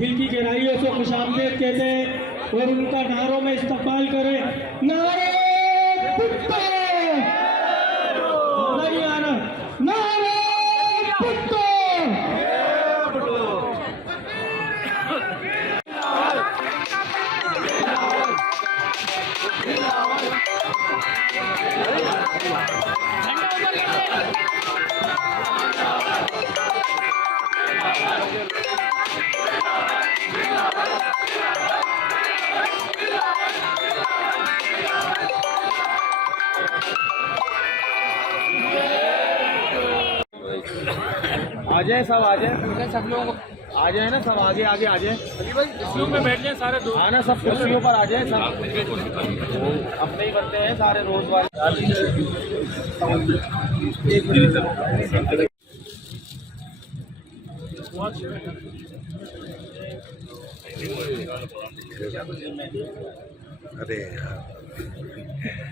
दिल की गहराइयों से खुशामदीद कहते हैं और उनका नारों में इस्तकबाल करें। नारे भुट्टो, नहीं आ रहा, नारे भुट्टो। आ जाए सब, आ जाए सब लोग, आ जाए ना सब, आगे आगे आ जाए। अली भाई कुर्सियों में बैठ जाए सारे दोस्त, हाँ ना, सब कुर्सियों पर आ जाए सब। अपने ही बनते हैं सारे रोज वाले। अरे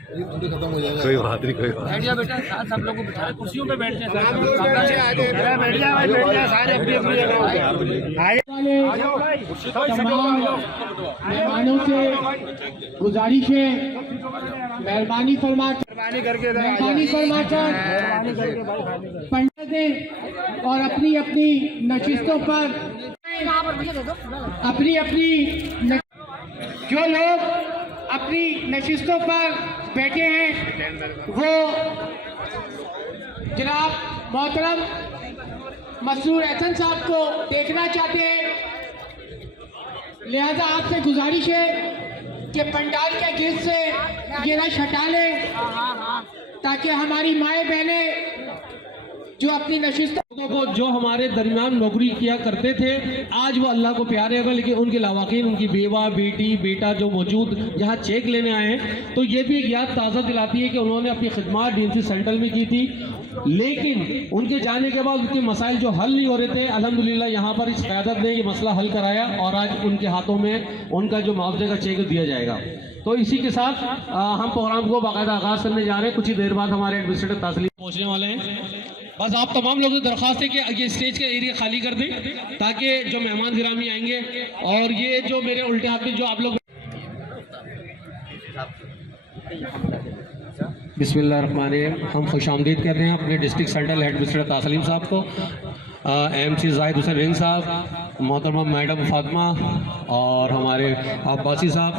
खत्म हो जाएगा, कोई बात नहीं, कोई बात। बैठ जाओ बेटा, सब लोग को बिठा कुर्सियों पे बैठ जाए, बैठ जाए सारे अपनी अपनी जगह। तमाम मेहमानों से गुजारिश है, मेहरबानी फरमाकर पंडित दें और अपनी अपनी नशिस्तों पर जो लोग अपनी नशिस्तों पर बैठे हैं वो जनाब मोहतरम मसरूर एहसन साहब को देखना चाहते हैं। लिहाजा आपसे गुजारिश है कि पंडाल के गिर्द से ये रश हटा लें ताकि हमारी माएँ बहनें जो अपनी नशिस्तों को, जो हमारे दरमियान नौकरी किया करते थे, आज वो अल्लाह को प्यारे हो, लेकिन उनके लावाकिन, उनकी बेवा, बेटी, बेटा जो मौजूद यहाँ चेक लेने आए हैं, तो ये भी एक याद ताज़ा दिलाती है कि उन्होंने अपनी खिदमत डीएनसी सेंट्रल में की थी, लेकिन उनके जाने के बाद उनके मसाइल जो हल नहीं हो रहे थे, अल्हम्दुलिल्लाह यहाँ पर इस क़यादत ने ये मसला हल कराया और आज उनके हाथों में उनका जो मुआवजे का चेक दिया जाएगा। तो इसी के साथ हम प्रोग्राम को बाकायदा आगाज़ करने जा रहे हैं। कुछ ही देर बाद हमारे एडमिनिस्ट्रेटर तासलीम पहुँचने वाले हैं। बस आप तमाम लोगों से दरख्वास्त है कि ये स्टेज का एरिया खाली कर दें ताकि जो मेहमान गिरामी आएंगे और ये जो मेरे उल्टे हाथ में जो आप लोग। बिस्मिल्लाहिर्रहमानिर्रहीम। हम खुशामदीद कर रहे हैं अपने डिस्ट्रिक्ट सेंट्रल हेड मिस्टर तासलीम साहब को, एमसी जाहिद हुसैन रिंग साहब, मोहतरमा मैडम फातिमा और हमारे अब्बासी साहब।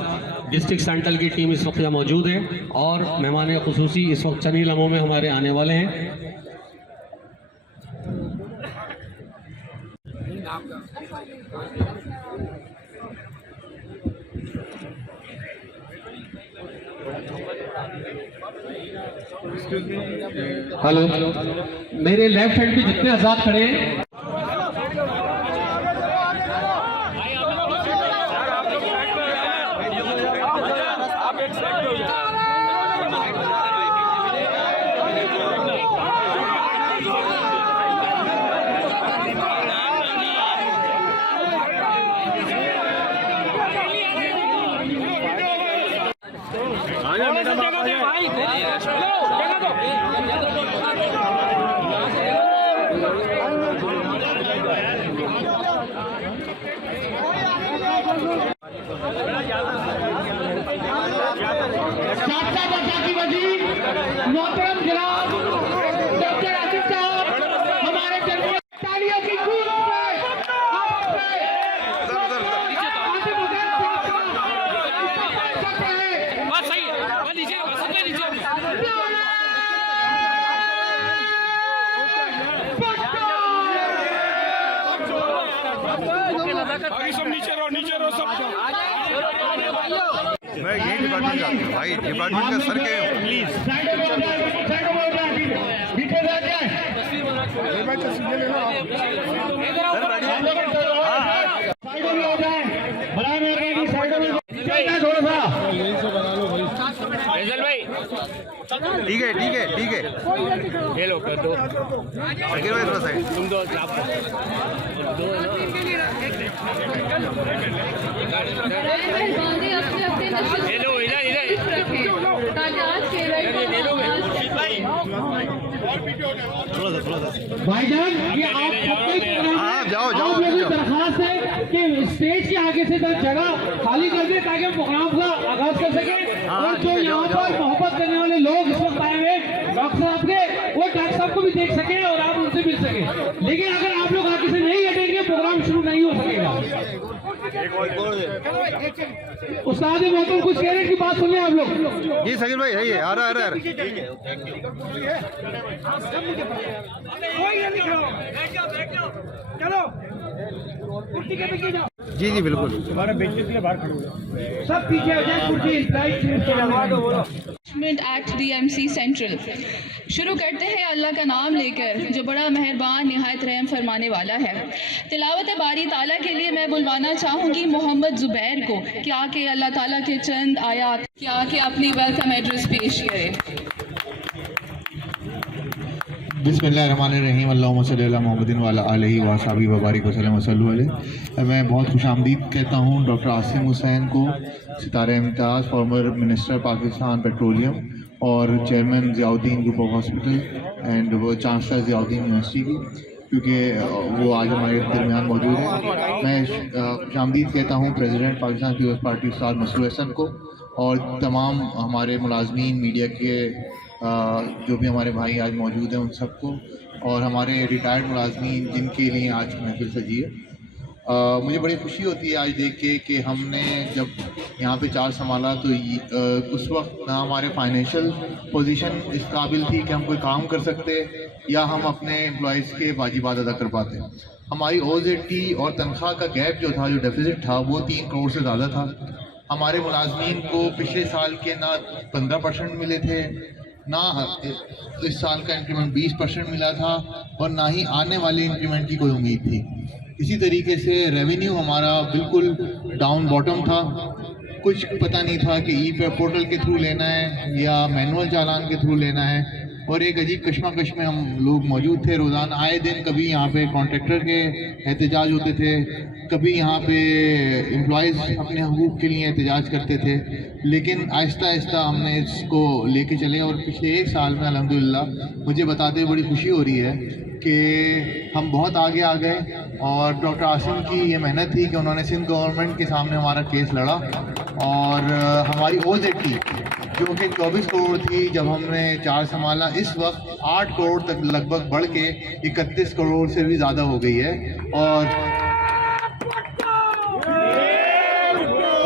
डिस्ट्रिक्ट सेंट्रल की टीम इस वक्त यहाँ मौजूद है और मेहमान खुसूसी इस वक्त चंद ही लम्हों में हमारे आने वाले हैं। हेलो, मेरे लेफ्ट हैंड पे जितने आजाद खड़े हैं मोहतरम जनाब डॉक्टर आसिफ साहब हमारे दरमियान, तालियों की गूंज नीचे रहो सब। मैं यही डिपार्टमेंट जाती हूँ भाई, डिपार्टमेंट का सर के प्लीज थोड़ा सा ठीक है ठीक है ठीक है, ये लो कर दो शकील भाई थोड़ा साइड तुम दो ये लो इधर भाईजान, ये आप जाओ जाओ, दरखास्त है कि स्टेज के आगे से तो जगह खाली कर दे ताकि हम प्रोग्राम का आगाज कर सके। और जो यहाँ पर मोहब्बत करने वाले लोग इस वक्त आए हुए डॉक्टर साहब के, वो डॉक्टर साहब को भी देख सके और आप उनसे मिल सके। लेकिन अगर आप लोग आगे से नहीं हटेंगे प्रोग्राम शुरू नहीं हो सकेगा। उस्ताद मोहतरम कुछ कह रहे हैं कि बात सुनिए आप लोग। जी शकील भाई है ये आ रहा है जी जी बिल्कुल सब पीछे हो जाए कुर्सी एक्ट DMC सेंट्रल शुरू करते हैं अल्लाह का नाम लेकर जो बड़ा मेहरबान निहायत रहम फरमाने वाला है। तिलावत बारी ताला के लिए मैं बुलवाना चाहूँगी मोहम्मद ज़ुबैर को कि आके अल्लाह ताला के चंद आयात कि आके अपनी वेलकम एड्रेस पेश करें। बिस्मिल्लाहिर्रहमानिर्रहीम अल्लाहुम्मा सल्ली अला मुहम्मदिन व अला आलिहि व अस्हाबिहि व बारिक वसल्लम वसल्लु अलैहि। मैं बहुत खुशामदीद कहता हूँ डॉक्टर आसिम हुसैन को, सितारे इम्तियाज़, फॉर्मर मिनिस्टर पाकिस्तान पेट्रोलियम और chairman Ziauddin group of hospital and वो चांसलर ज़ियाउद्दीन यूनिवर्सिटी की, क्योंकि वो आज हमारे दरमियान मौजूद हैं। मैं खुशामदीद कहता हूँ प्रेसिडेंट पाकिस्तान पीपल्स पार्टी उस्ताद मसरूर हसन को और तमाम हमारे मुलाजमीन मीडिया के जो भी हमारे भाई आज मौजूद हैं उन सबको, और हमारे रिटायर्ड मुलाजमीन जिनके लिए आज महफिल सजी है। मुझे बड़ी खुशी होती है आज देख के कि हमने जब यहाँ पे चार्ज संभाला तो उस वक्त ना हमारे फाइनेंशियल पोजीशन इस काबिल थी कि हम कोई काम कर सकते या हम अपने एम्प्लॉयज़ के वाजिबात अदा कर पाते। हमारी OZT और तनख्वाह का गैप जो था, जो डेफिसिट था, वो 3 करोड़ से ज़्यादा था। हमारे मुलाजमीन को पिछले साल के ना 15% मिले थे, ना इस साल का इंक्रीमेंट 20% मिला था, और ना ही आने वाले इंक्रीमेंट की कोई उम्मीद थी। इसी तरीके से रेवेन्यू हमारा बिल्कुल डाउन बॉटम था। कुछ पता नहीं था कि ई पोर्टल के थ्रू लेना है या मैनुअल चालान के थ्रू लेना है, और एक अजीब कश्मकश में हम लोग मौजूद थे। रोज़ाना आए दिन कभी यहाँ पे कॉन्ट्रैक्टर के एहतजाज होते थे, कभी यहाँ पे एम्प्लॉयज़ अपने हकूक़ के लिए एहतजाज करते थे, लेकिन आहिस्ता आहिस्ता हमने इसको लेके चले और पिछले 1 साल में अल्हम्दुलिल्लाह मुझे बताते हुए बड़ी खुशी हो रही है कि हम बहुत आगे आ गए। और डॉक्टर आसिम की ये मेहनत थी कि उन्होंने सिंध गवर्नमेंट के सामने हमारा केस लड़ा, और हमारी OZT जो कि 24 करोड़ थी जब हमने चार्ज संभाला, इस वक्त 8 करोड़ तक लगभग बढ़ के 31 करोड़ से भी ज़्यादा हो गई है।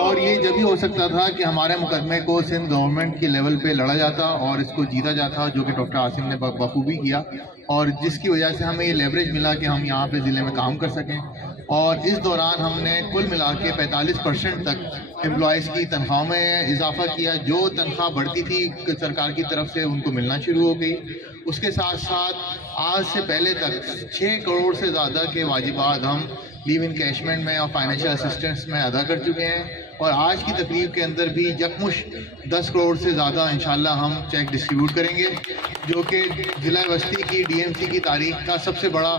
और ये जब भी हो सकता था कि हमारे मुकदमे को सिंध गवर्नमेंट के लेवल पे लड़ा जाता और इसको जीता जाता, जो कि डॉक्टर आसिम ने बखूबी किया, और जिसकी वजह से हमें ये लेवरेज मिला कि हम यहाँ पे ज़िले में काम कर सकें। और इस दौरान हमने कुल मिला के 45% तक एम्प्लॉयज़ की तनख्वाह में इजाफा किया। जो तनख्वाह बढ़ती थी सरकार की तरफ से उनको मिलना शुरू हो गई। उसके साथ साथ आज से पहले तक 6 करोड़ से ज़्यादा के वाजिबात हम लीव इनकैशमेंट में और फाइनेंशियल असिस्टेंस में अदा कर चुके हैं, और आज की तकरीब के अंदर भी यकमुश 10 करोड़ से ज़्यादा इंशाल्लाह हम चेक डिस्ट्रीब्यूट करेंगे, जो कि ज़िला बस्ती की DMC की तारीख का सबसे बड़ा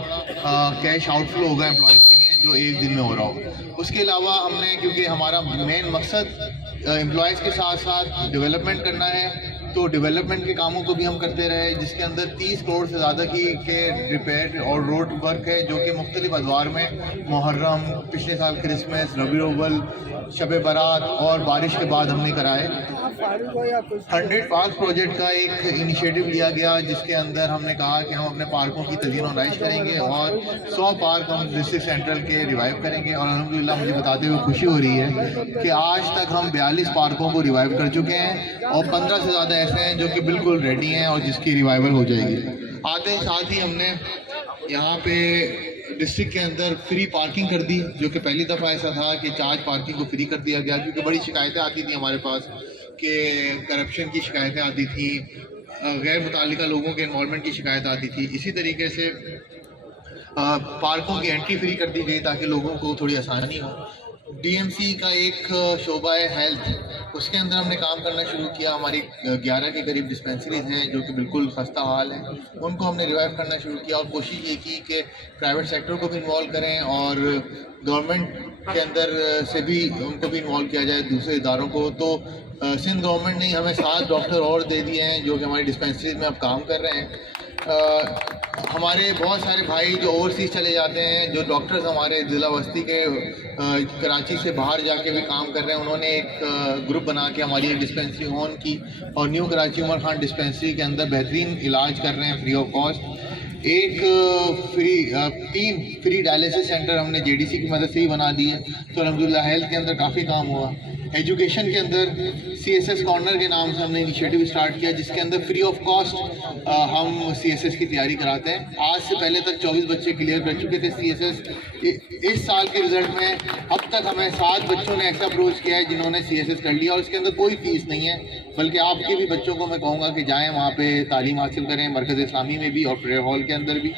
कैश आउटफ्लो होगा एम्प्लॉयज़ के लिए, जो एक दिन में हो रहा हो। उसके अलावा हमने, क्योंकि हमारा मेन मकसद एम्प्लॉयज़ के साथ साथ डेवलपमेंट करना है, तो डेवलपमेंट के कामों को भी हम करते रहे, जिसके अंदर 30 करोड़ से ज़्यादा की के रिपेयर और रोड वर्क है, जो कि मुख्तलिफ अदवार में मुहर्रम, पिछले साल क्रिसमस, रबी अव्वल, शब बारात और बारिश के बाद हमने कराए। 100 पार्क प्रोजेक्ट का एक इनिशिएटिव लिया गया, जिसके अंदर हमने कहा कि हम अपने पार्कों की तज़यीन और आइश करेंगे और 100 पार्क हम डिस्ट्रिक्ट सेंट्रल के रिवाइव करेंगे। और अल्हम्दुलिल्लाह मुझे बताते हुए खुशी हो रही है कि आज तक हम 42 पार्कों को रिवाइव कर चुके हैं, और 15 से ज़्यादा ऐसे हैं जो कि बिल्कुल रेडी हैं और जिसकी रिवाइवल हो जाएगी। आते साथ ही हमने यहाँ पे डिस्ट्रिक्ट के अंदर फ्री पार्किंग कर दी, जो कि पहली दफ़ा ऐसा था कि चार्ज पार्किंग को फ्री कर दिया गया, क्योंकि बड़ी शिकायतें आती थी हमारे पास कि करप्शन की शिकायतें आती थी, गैर मुतालिका लोगों के इन्वॉल्वमेंट की शिकायत आती थी। इसी तरीके से पार्कों की एंट्री फ्री कर दी गई ताकि लोगों को थोड़ी आसानी हो। DMC का एक शोबा है हेल्थ, उसके अंदर हमने काम करना शुरू किया। हमारी 11 के करीब डिस्पेंसरीज हैं जो कि बिल्कुल खस्ता हाल हैं, उनको हमने रिवाइव करना शुरू किया, और कोशिश ये की कि प्राइवेट सेक्टर को भी इन्वॉल्व करें और गवर्नमेंट के अंदर से भी उनको भी इन्वॉल्व किया जाए, दूसरे इदारों को। तो सिंध गवर्नमेंट ने हमें 7 डॉक्टर और दे दिए हैं जो कि हमारी डिस्पेंसरीज में अब काम कर रहे हैं। हमारे बहुत सारे भाई जो ओवरसीज चले जाते हैं, जो डॉक्टर्स हमारे ज़िला बस्ती के कराची से बाहर जाके भी काम कर रहे हैं, उन्होंने एक ग्रुप बना के हमारी एक डिस्पेंसरी ऑन की और न्यू कराची उमर खान डिस्पेंसरी के अंदर बेहतरीन इलाज कर रहे हैं फ्री ऑफ कॉस्ट। एक 3 फ्री डायलिसिस सेंटर हमने जेडीसी की मदद से ही बना दिए। तो अल्हम्दुलिल्लाह हेल्थ के अंदर काफ़ी काम हुआ। एजुकेशन के अंदर CSS कॉर्नर के नाम से हमने इनिशिएटिव स्टार्ट किया, जिसके अंदर फ्री ऑफ कॉस्ट हम CSS की तैयारी कराते हैं। आज से पहले तक 24 बच्चे क्लियर कर चुके थे CSS। इस साल के रिजल्ट में अब तक हमें 7 बच्चों ने ऐसा अप्रोच किया है जिन्होंने CSS कर लिया, और इसके अंदर कोई फीस नहीं है, बल्कि आपके भी बच्चों को मैं कहूँगा कि जाएँ वहाँ पे तालीम हासिल करें, मरकज़ इस्लामी में भी और प्रेयर हॉल के अंदर भी।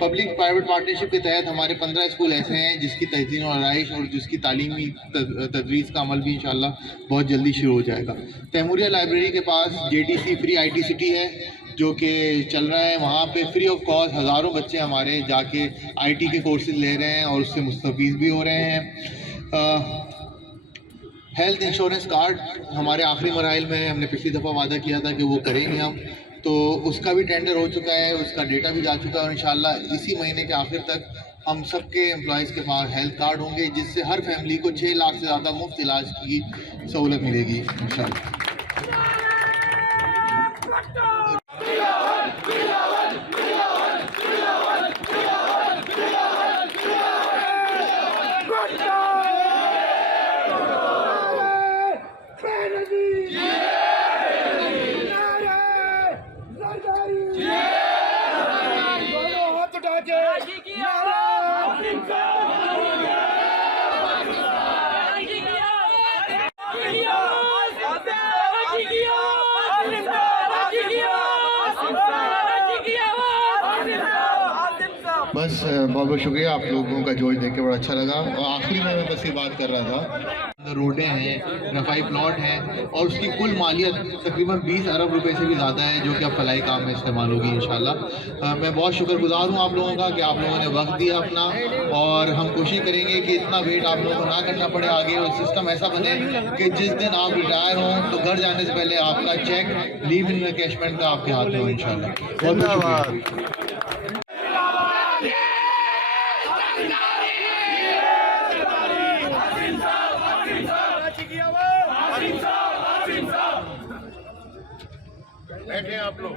पब्लिक प्राइवेट पार्टनरशिप के तहत हमारे 15 स्कूल ऐसे हैं जिसकी तहसीन और आराइश और जिसकी तालीमी तदरीस का अमल भी इंशाल्लाह बहुत जल्दी शुरू हो जाएगा। तैमूरिया लाइब्रेरी के पास JTC फ्री IT सिटी है जो कि चल रहा है। वहाँ पे फ्री ऑफ कॉस्ट हज़ारों बच्चे हमारे जाके IT के कोर्सेज ले रहे हैं और उससे मुस्तफ़ीज़ भी हो रहे हैं। हेल्थ इंश्योरेंस कार्ड हमारे आखिरी मराइल में हमने पिछली दफ़ा वादा किया था कि वो करेंगे हम, तो उसका भी टेंडर हो चुका है, उसका डेटा भी जा चुका है और इंशाल्लाह इसी महीने के आखिर तक हम सबके एम्प्लॉयज़ के पास हेल्थ कार्ड होंगे, जिससे हर फैमिली को 6 लाख से ज़्यादा मुफ्त इलाज की सहूलत मिलेगी इंशाल्लाह। बस बहुत बहुत शुक्रिया, आप लोगों का जोश देख के बड़ा अच्छा लगा। और आखिरी में मैं बस ये बात कर रहा था, रोडें हैं, रफाई प्लॉट हैं और उसकी कुल मालियत तकरीबन 20 अरब रुपए से भी ज़्यादा है, जो कि अब फलाई काम में इस्तेमाल होगी इंशाल्लाह। मैं बहुत शुक्रगुजार हूँ आप लोगों का कि आप लोगों ने वक्त दिया अपना, और हम कोशिश करेंगे कि इतना वेट आप लोगों को ना करना पड़े आगे, और सिस्टम ऐसा बने कि जिस दिन आप रिटायर हों तो घर जाने से पहले आपका चेक लीव इन कैशमेंट का आपके हाथ में हो इंशाल्लाह। बैठे आप लोग।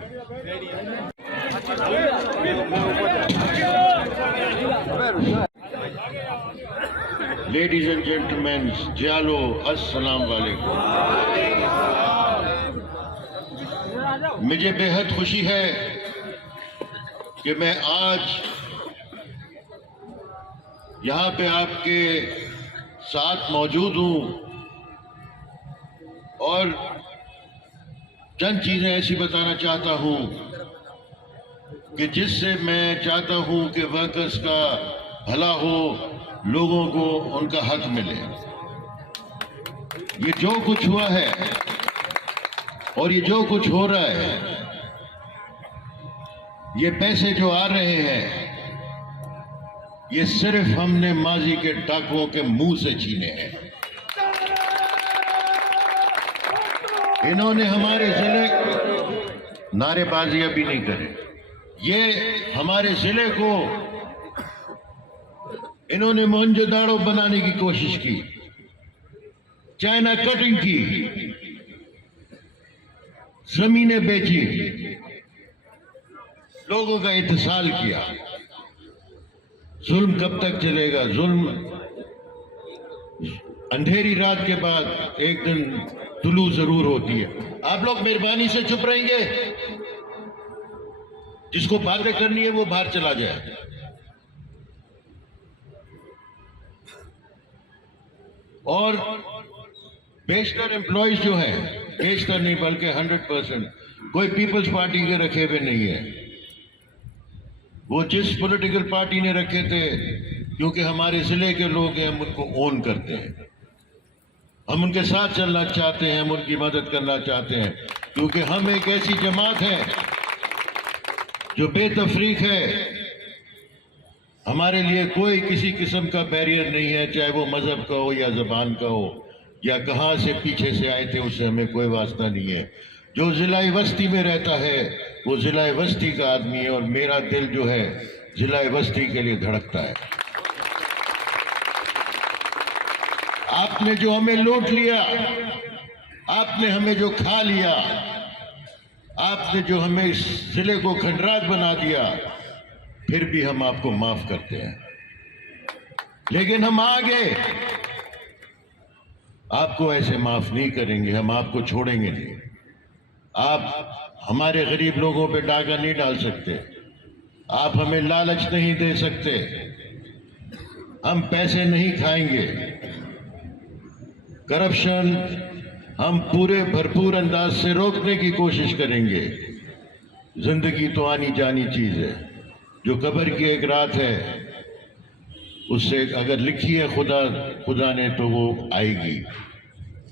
लेडीज एंड जेंटलमैन, जियालो अस्सलाम वालेकुम। मुझे बेहद खुशी है कि मैं आज यहाँ पे आपके साथ मौजूद हूँ और चंद चीज़ें ऐसी बताना चाहता हूँ कि जिससे मैं चाहता हूँ कि वर्कर्स का भला हो, लोगों को उनका हक मिले। ये जो कुछ हुआ है और ये जो कुछ हो रहा है, ये पैसे जो आ रहे हैं, ये सिर्फ हमने माजी के डाकुओं के मुंह से छीने हैं। इन्होंने हमारे जिले, नारेबाजी अभी नहीं करे, ये हमारे जिले को इन्होंने मोहनजोदाड़ो बनाने की कोशिश की, चाइना कटिंग की, जमीनें बेची, लोगों का इत्तेसाल किया। जुल्म कब तक चलेगा? जुल्म अंधेरी रात के बाद एक दिन तुलू जरूर होती है। आप लोग मेहरबानी से चुप रहेंगे, जिसको बातें करनी है वो बाहर चला जाए। और बेशतर एम्प्लॉयज जो है, बेशतर नहीं बल्कि 100% कोई पीपल्स पार्टी के रखे हुए नहीं है। वो जिस पॉलिटिकल पार्टी ने रखे थे, क्योंकि हमारे जिले के लोग हैं, हम उनको ओन करते हैं, हम उनके साथ चलना चाहते हैं, हम उनकी मदद करना चाहते हैं, क्योंकि हम एक ऐसी जमात है जो बेतफरीक है। हमारे लिए कोई किसी किस्म का बैरियर नहीं है, चाहे वो मजहब का हो या जबान का हो या कहाँ से पीछे से आए थे, उससे हमें कोई वास्ता नहीं है। जो जिला बस्ती में रहता है वो जिला बस्ती का आदमी है, और मेरा दिल जो है जिला बस्ती के लिए धड़कता है। आपने जो हमें लूट लिया, आपने हमें जो खा लिया, आपने जो हमें इस जिले को खंडरात बना दिया, फिर भी हम आपको माफ करते हैं। लेकिन हम आगे आपको ऐसे माफ नहीं करेंगे, हम आपको छोड़ेंगे नहीं। आप हमारे गरीब लोगों पे डाका नहीं डाल सकते, आप हमें लालच नहीं दे सकते, हम पैसे नहीं खाएंगे। करप्शन हम पूरे भरपूर अंदाज से रोकने की कोशिश करेंगे। जिंदगी तो आनी जानी चीज है, जो कब्र की एक रात है उससे अगर लिखी है खुदा ने तो वो आएगी।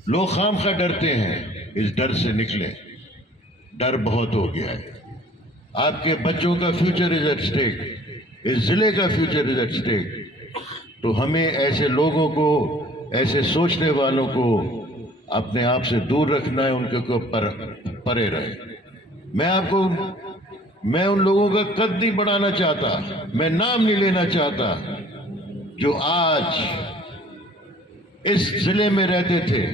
लोग खामखा डरते हैं, इस डर से निकले, डर बहुत हो गया है। आपके बच्चों का फ्यूचर इज एट स्टेक, इस जिले का फ्यूचर इज एट स्टेक। तो हमें ऐसे लोगों को, ऐसे सोचने वालों को अपने आप से दूर रखना है, उनके को परे रहे। मैं उन लोगों का कद नहीं बढ़ाना चाहता, मैं नाम नहीं लेना चाहता, जो आज इस जिले में रहते थे,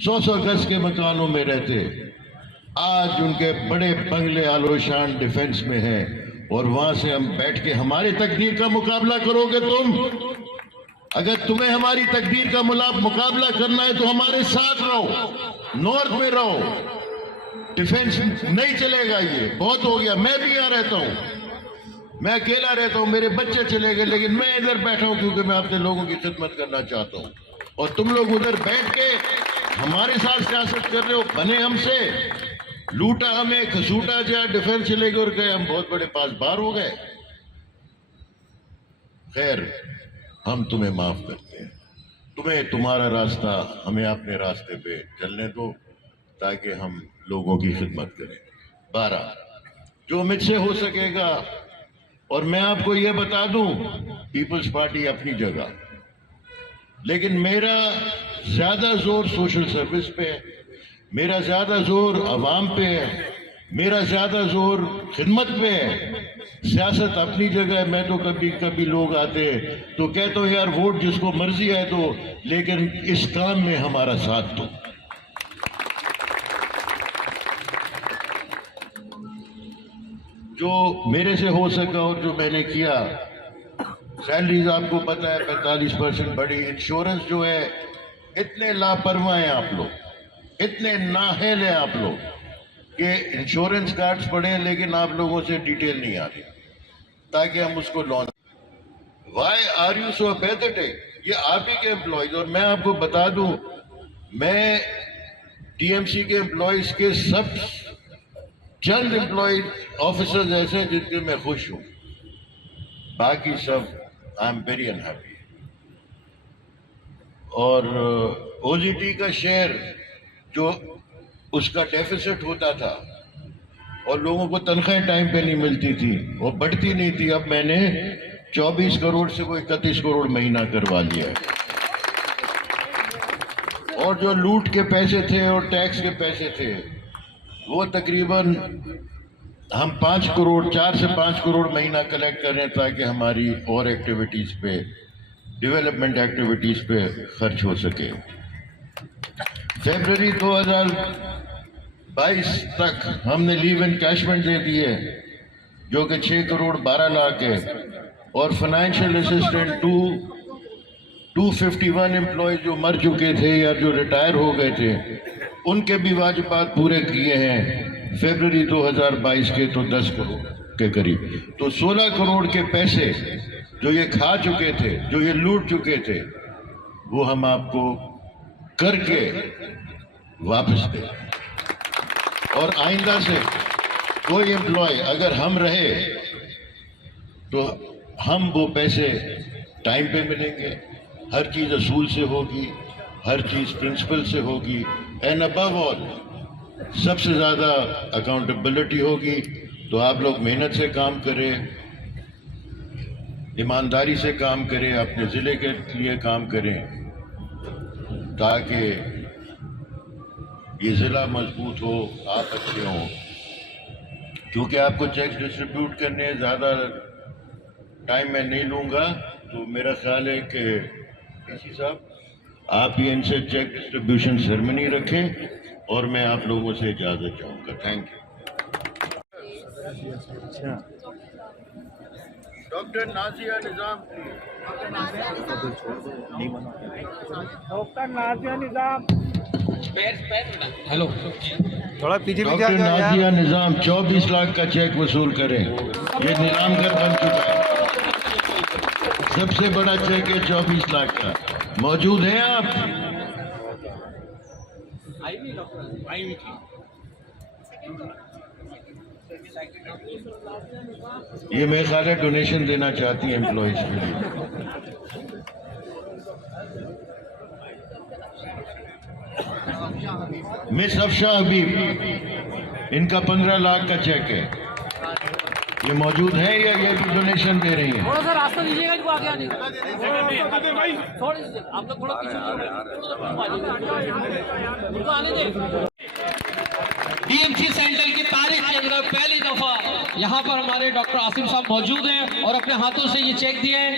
100-100 गज के मकानों में रहते, आज उनके बड़े बंगले आलोशान डिफेंस में हैं, और वहां से हम बैठ के हमारी तकदीर का मुकाबला करोगे तुम। अगर तुम्हें हमारी तकदीर का मुकाबला करना है तो हमारे साथ रहो, नॉर्थ में रहो। डिफेंस नहीं चलेगा, ये बहुत हो गया। मैं भी यहाँ रहता हूँ, मैं अकेला रहता हूँ, मेरे बच्चे चले गए, लेकिन मैं इधर बैठा हूँ क्योंकि मैं अपने लोगों की खिदमत करना चाहता हूँ। और तुम लोग उधर बैठ के हमारे साथ सियासत कर रहे हो, बने हमसे, लूटा हमें, खसूटा जहाँ डिफेंस चले गए और गए, हम बहुत बड़े पास बार हो गए। खैर, हम तुम्हें माफ करते हैं, तुम्हें तुम्हारा रास्ता, हमें अपने रास्ते पे चलने दो, ताकि हम लोगों की खिदमत करें। 12 जो मुझसे हो सकेगा। और मैं आपको यह बता दूं, पीपल्स पार्टी अपनी जगह, लेकिन मेरा ज्यादा जोर सोशल सर्विस पे है, मेरा ज्यादा जोर अवाम पे है, मेरा ज्यादा जोर खिदमत पे है। सियासत अपनी जगह है। मैं तो कभी कभी लोग आते हैं तो कहते हो यार वोट जिसको मर्जी है तो, लेकिन इस काम में हमारा साथ दो। जो मेरे से हो सका और जो मैंने किया, सैलरीज आपको पता है 45% बढ़ी। इंश्योरेंस जो है, इतने लापरवाह हैं आप लोग, इतने नाअहल हैं आप लोग कि इंश्योरेंस कार्ड्स पड़े हैं लेकिन आप लोगों से डिटेल नहीं आ रही ताकि हम उसको launch. Why are you so pathetic? ये आप ही के एम्प्लॉयज, और मैं आपको बता दूं, मैं टीएमसी के एम्प्लॉयज के सब चंद एम्प्लॉय ऑफिसर्स ऐसे हैं जिनके मैं खुश हूं, बाकी सब आई एम वेरी अनहैप्पी। और ओजीटी का शेयर जो उसका डेफिसिट होता था और लोगों को तनख्वाहें टाइम पे नहीं मिलती थी, वो बढ़ती नहीं थी, अब मैंने 24 करोड़ से कोई 31 करोड़ महीना करवा लिया है। और जो लूट के पैसे थे और टैक्स के पैसे थे, वो तकरीबन हम 5 करोड़, 4 से 5 करोड़ महीना कलेक्ट करें ताकि हमारी और एक्टिविटीज पे, डेवलपमेंट एक्टिविटीज पे खर्च हो सके। फरवरी 2022 तक हमने लीव एनकैशमेंट दे दिए जो कि 6 करोड़ 12 लाख है, और फाइनेंशियल असिस्टेंट 251 एम्प्लॉय जो मर चुके थे या जो रिटायर हो गए थे, उनके भी वाजिबात पूरे किए हैं फरवरी 2022 के, तो 10 करोड़ के करीब। तो 16 करोड़ के पैसे जो ये खा चुके थे, जो ये लूट चुके थे, वो हम आपको करके वापस दें। और आइंदा से कोई एम्प्लॉय अगर हम रहे तो हम वो पैसे टाइम पे मिलेंगे, हर चीज़ असूल से होगी, हर चीज़ प्रिंसिपल से होगी, एंड अबव ऑल सबसे ज़्यादा अकाउंटेबिलिटी होगी। तो आप लोग मेहनत से काम करें, ईमानदारी से काम करें, अपने ज़िले के लिए काम करें, ताकि ये ज़िला मजबूत हो, आप अच्छे हों। क्योंकि आपको चेक डिस्ट्रीब्यूट करने ज़्यादा टाइम मैं नहीं लूँगा, तो मेरा ख्याल है कि डीसी साहब आप ही इनसे चेक डिस्ट्रीब्यूशन सेरेमनी रखें और मैं आप लोगों से इजाज़त चाहूँगा। Thank you. Doctor Nazia Nizam. Hello थोड़ा पीछे डॉक्टर नाजिया निज़ाम 24 लाख का चेक वसूल करें। ये निज़ाम घर बन चुका है, सबसे बड़ा चेक है 24 लाख का। मौजूद हैं आप? ये मेरे ख्याल है डोनेशन देना चाहती हैं एम्प्लॉइज के लिए। मिस अफशा हबीब, इनका 15 लाख का चेक है। ये मौजूद है या ये भी डोनेशन दे रही हैं? थोड़ा सा रास्ता दीजिएगा इनको आगे आने का। थोड़ी सी आप लोग थोड़ा पीछे उनको आने दें। डीएमसी सेंट्रल की तारीख के अंदर पहली दफा यहाँ पर हमारे डॉक्टर आसिम साहब मौजूद हैं और अपने हाथों से ये चेक दिए हैं।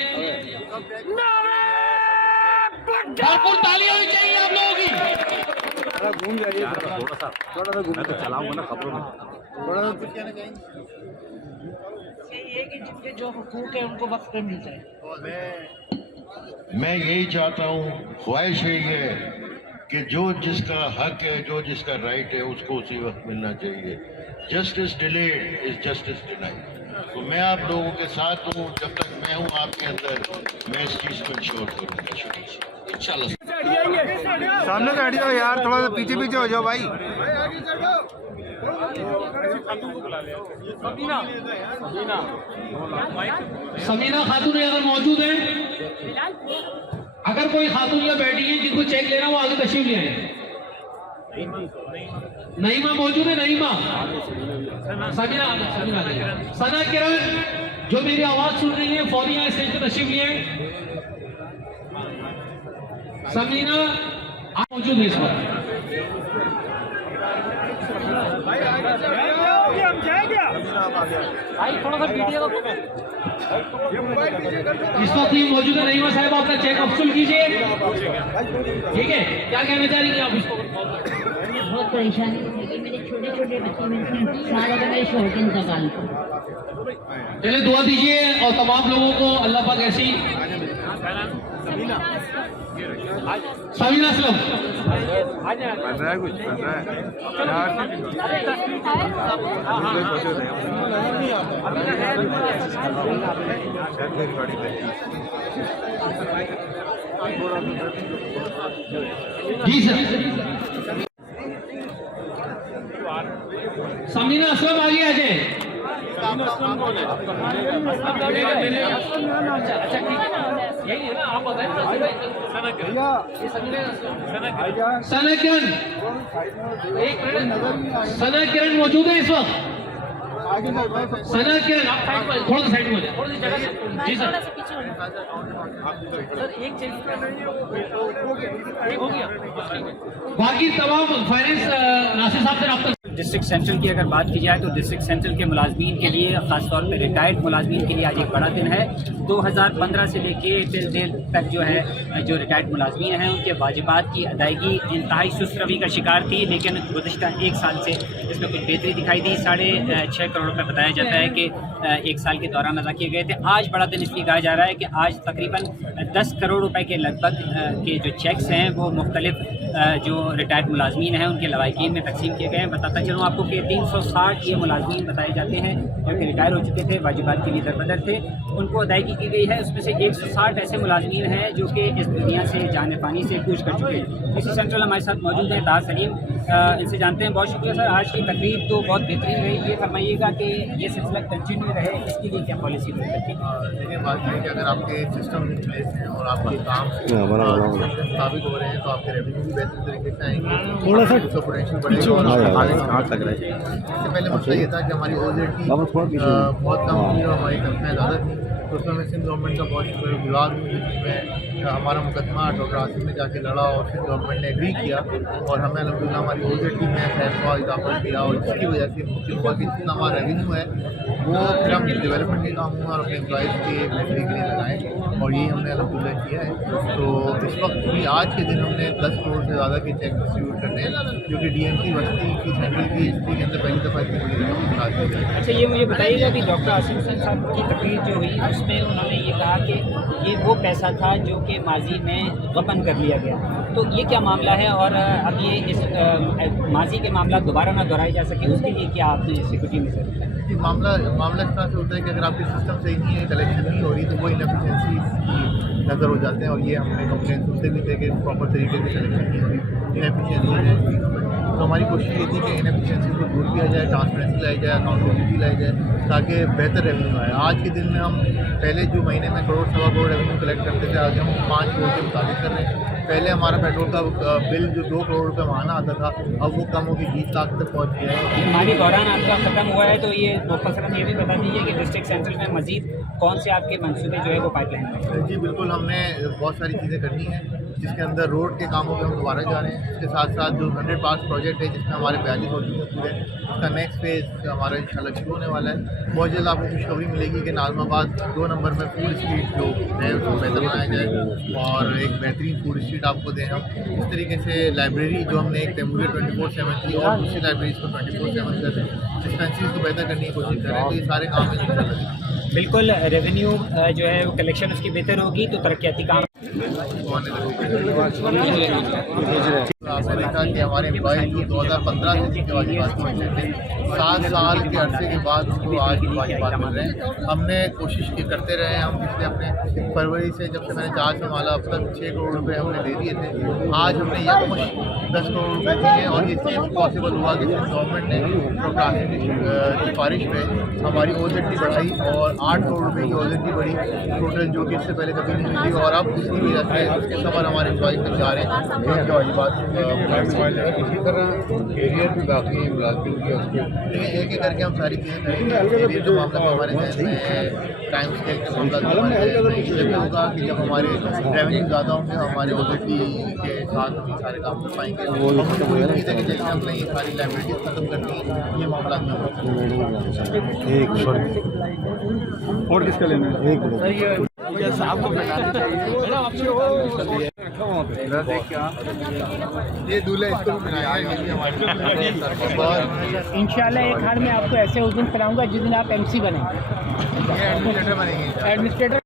भरपूर तालियां होनी चाहिए आप लोगों की। थोड़ा सा घूम के चलाऊंगा ना खबरों में। ये कि जिनके जो हुकूक है उनको वक्त पे मिल जाए। मैं यही चाहता हूँ, ख्वाहिश है ये कि जो जिसका हक है, जो जिसका राइट है, उसको उसी वक्त मिलना चाहिए। Justice delayed is justice denied. तो मैं आप लोगों के साथ हूँ, जब तक मैं हूँ आपके अंदर, मैं इस चीज़ को इंश्योर करूँगा इंशाल्लाह। सामने से हट जाओ यार, थोड़ा सा पीछे पीछे हो जाओ भाई। समीना खातून अगर मौजूद है, अगर कोई खातून यहाँ बैठी है जिनको चेक लेना, वो आगे तशरीफ ले आए। नईमा मौजूद है? नईमा, समीना, सना किरण जो मेरी आवाज सुन रही है फौरी यहाँ स्टेज पे तशरीफ लिए। समीना आप मौजूद है इस वक्त। इस वक्त ये मौजूद है। नईमा साहब अपना चेक अफसुल कीजिए, ठीक है? क्या कहना चाह रही हैं आप इसको? बहुत परेशानी होगी, मेरे छोटे छोटे बच्चे में सारे मेरे शौक इंतकाल को। चलिए दुआ दीजिए और तमाम लोगों को अल्लाह पाक ऐसी। समीना असलम बन रहा है कुछ, बन रहा है। जी सर। समीना असलम आगे आ जाए। सना किरण, सना किरण मौजूद है इस वक्त? सना किरण आप थोड़ा सा साइड में थोड़ी सी जगह से। जी सर। बाकी तमाम फाइनेंस नासिर साहब से रब्ता। डिस्ट्रिक्ट सेंट्रल की अगर बात की जाए तो डिस्ट्रिक्ट सेंट्रल के मुलाजमीन के लिए, ख़ासतौर पर रिटायर्ड मुलाजमीन के लिए आज एक बड़ा दिन है। 2015 से लेके टिल डेट तक जो है, जो रिटायर्ड मुलाजमीन हैं उनके वाजिबात की अदायगी इंतहाई सुस्त रवि का शिकार थी, लेकिन गुज़िश्ता एक साल से इसमें कुछ बेहतरी दिखाई दी। 6.5 करोड़ रुपये बताया जाता है कि एक साल के दौरान अदा किए गए थे। आज बड़ा दिन इसलिए कहा जा रहा है कि आज तकरीबन 10 करोड़ रुपए के लगभग के जो चेक्स हैं वो मुख्तलिफ जो रिटायर्ड मुलाजमीन हैं उनके लवाकिन में तकसीम किए गए हैं। बताता चलूँ आपको कि 360 ये मुलाजमीन बताए जाते हैं जो कि रिटायर हो चुके थे, वाजिबात के लिए दरबदर थे, उनको अदायगी की गई है। उसमें से 160 ऐसे मुलाजमीन हैं जो कि इस दुनिया से जाने पानी से कूच कर चुके हैं। इसी सेंट्रल हमारे साथ मौजूद हैं ताज सलीम, इनसे जानते हैं। बहुत शुक्रिया सर, आज की तकरीब तो बहुत बेहतरीन रही। ये फरमाइएगा कि ये सिलसिला कंटिन्यू रहे, इसके लिए क्या पॉलिसी रही? देखिए, बात यह है कि अगर आपके सिस्टम इन प्लेस हैं और आपके काम साबित हो रहे हैं तो आपके रेवेन्यू भी बेहतर तरीके से आएंगे, थोड़ा सा पोटेंशियल बढ़ेगा और हाथ लग रहा है। इससे पहले मसला ये था कि हमारी OZT बहुत कम थी और हमारी तनख्वाहें ज़्यादा थी, तो उसमें मैं सिंध गवर्नमेंट का बहुत शुक्रगुजार हूँ जिसमें हमारा मुकदमा डॉक्टर आसिम ने जाके लड़ा और सिंध गवर्नमेंट ने एग्री किया और हमें अलहमदुलिल्लाह हमारी OZT में 100 इजाफा किया और जिसकी वजह से जितना हमारा रेवेन्यू है वो फिर हम डेवलपमेंट के काम हुआ और अपने एम्प्लॉइज़ के बेहतरी के लिए लगाएँ और यही हमने अलहमदुलिल्लाह किया है। तो इस वक्त भी आज के दिन हमने 10 करोड़ से ज़्यादा के चेक डिस्ट्रीब्यूट करने हैं जो कि DMC बस्ती की सेंट्रल की हिस्ट्री के अंदर पहली दफ़ा इतनी बड़ी रकम दी है। अच्छा, ये मुझे बताइएगा कि डॉक्टर आसिम हुसैन साहब की तकरीर जो हुई उसमें उन्होंने ये कहा कि ये वो पैसा था जो कि माजी में वतन कर लिया गया, तो ये क्या मामला है और अब ये इस माजी के मामला दोबारा ना दोहराए जा सके उसके लिए क्या आपने सिक्योरिटी में सर? मामला इस तरह से होता है कि अगर आपके सिस्टम सही नहीं है, कलेक्शन नहीं हो रही, तो वो इनएफिशिएंसी नज़र हो जाते हैं और ये हमने कंप्लेन सुनते भी थे कि प्रॉपर तरीके से कलेक्शन नहीं हो रही, इनएफिशिएंसी हो जाएगी। तो हमारी कोशिश ये थी कि इनएफिशिएंसी को दूर किया जाए, ट्रांसपेरेंसी लाई जाए, अकाउंटेबिलिटी लाई जाए ताकि बेहतर रेवेन्यू आए। आज के दिन में हम पहले जो महीने में करोड़ सवा करोड़ रेवेन्यू कलेक्ट करते थे, आज हम 5 करोड़ के मुताबिक कर रहे हैं। पहले हमारा पेट्रोल का बिल जो 2 करोड़ रुपये माहाना आता था, अब वो कम होकर 20 लाख तक पहुँच गया है। माली दौरान आपका ख़त्म हुआ है, तो ये मुख्तसरन ये भी बता दीजिए कि डिस्ट्रिक्ट सेंट्रल में मजीद कौन से आपके मंसूबे जो है वो पाइपलाइन में? जी बिल्कुल, हमने बहुत सारी चीज़ें करनी हैं जिसके अंदर रोड के कामों पे हम दोबारा जा रहे हैं। इसके साथ साथ जो 100 पास प्रोजेक्ट है जिसमें हमारे 42 हो चुके हैं पूरे, उसका नेक्स्ट फेज़ हमारा इंशाल्लाह शुरू होने वाला है। बहुत जल्द आपको खुशखबरी मिलेगी कि नाज़माबाद 2 नंबर में फूड स्ट्रीट जो है उसको बेहतर बनाया जाए और एक बेहतरीन फूड स्ट्रीट आपको दें हम। इस तरीके से लाइब्रेरी जो हमने एक टेम्परेरी 24/7 की और दूसरी लाइब्रेरीज को 24/7 कर दें, डिस्पेंसरीज को बेहतर करने की कोशिश करें, तो ये सारे काम हैं इंशाल्लाह। बिल्कुल, रेवेन्यू जो है वो कलेक्शन उसकी बेहतर होगी तो तरक्याती काम। आपने देखा कि हमारे एम्प्लॉइज जो 2015 से जिनके वाजिबात मिलते थे, 7 साल के अरसे के बाद उनको आज वाजिबात मिल रहे हैं। हमने कोशिश करते रहे, हम पिछले अपने फरवरी से जब से मैंने जहाज संभाला अब तक 6 करोड़ रुपए हमने दे दिए थे। आज हमने यकमुश 10 करोड़ रुपए दिए और ये सिर्फ पॉसिबल हुआ कि गवर्नमेंट ने डॉक्टर आसिम की सिफारिश पे हमारी OZT बढ़ाई और 8 करोड़ रुपये की OZT बढ़ी टोटल, जो कि इससे पहले कभी नहीं हुई थी। और अब इसकी वजह से उसके सवाल हमारे एम्प्लॉइज तक जा रहे हैं, उनके वाजिबात इसी तरह एरियर भी बाकी मुलाजिम की एक एक करके हम सारी चीज़ें करेंगे। एरियर के मामले में हमारे जहन में टाइम स्केल के मामला हमारे जहन में होगा कि जब हमारे रेवेन्यू ज़्यादा होंगे हमारे OZT के साथ हम सारे काम कर पाएंगे। और मुझे कोई उम्मीद है कि जैसे हमने ये सारी लाइब्रेरीज खत्म करनी है, ये मामला और किसका लेना है? ये दूल्हा इसको भी बनाया है, ये भी हमारे इंशाल्लाह एक हाल में आपको ऐसे उस दिन कराऊंगा जिस दिन आप MC बनेंगे, ये एडमिनिस्ट्रेटर बनेंगे। एडमिनिस्ट्रेटर।